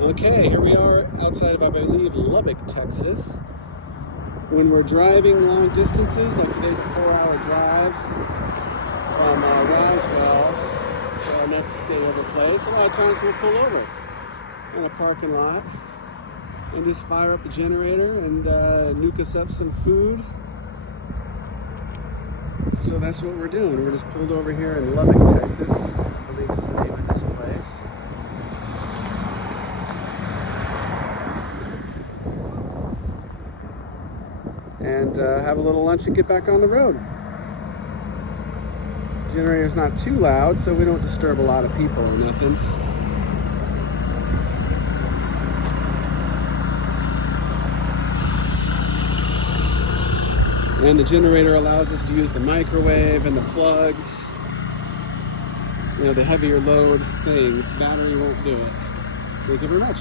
Okay, here we are outside of, I believe, Lubbock, Texas. When we're driving long distances, like today's a 4-hour drive from Roswell to our next stayover place, a lot of times we'll pull over in a parking lot and just fire up the generator and nuke us up some food. So that's what we're doing. We're just pulled over here in Lubbock, Texas. I believe it's the name of this place. And have a little lunch and get back on the road. Generator's not too loud, so we don't disturb a lot of people or nothing. And the generator allows us to use the microwave and the plugs. You know, the heavier load things. Battery won't do it. Thank you very much.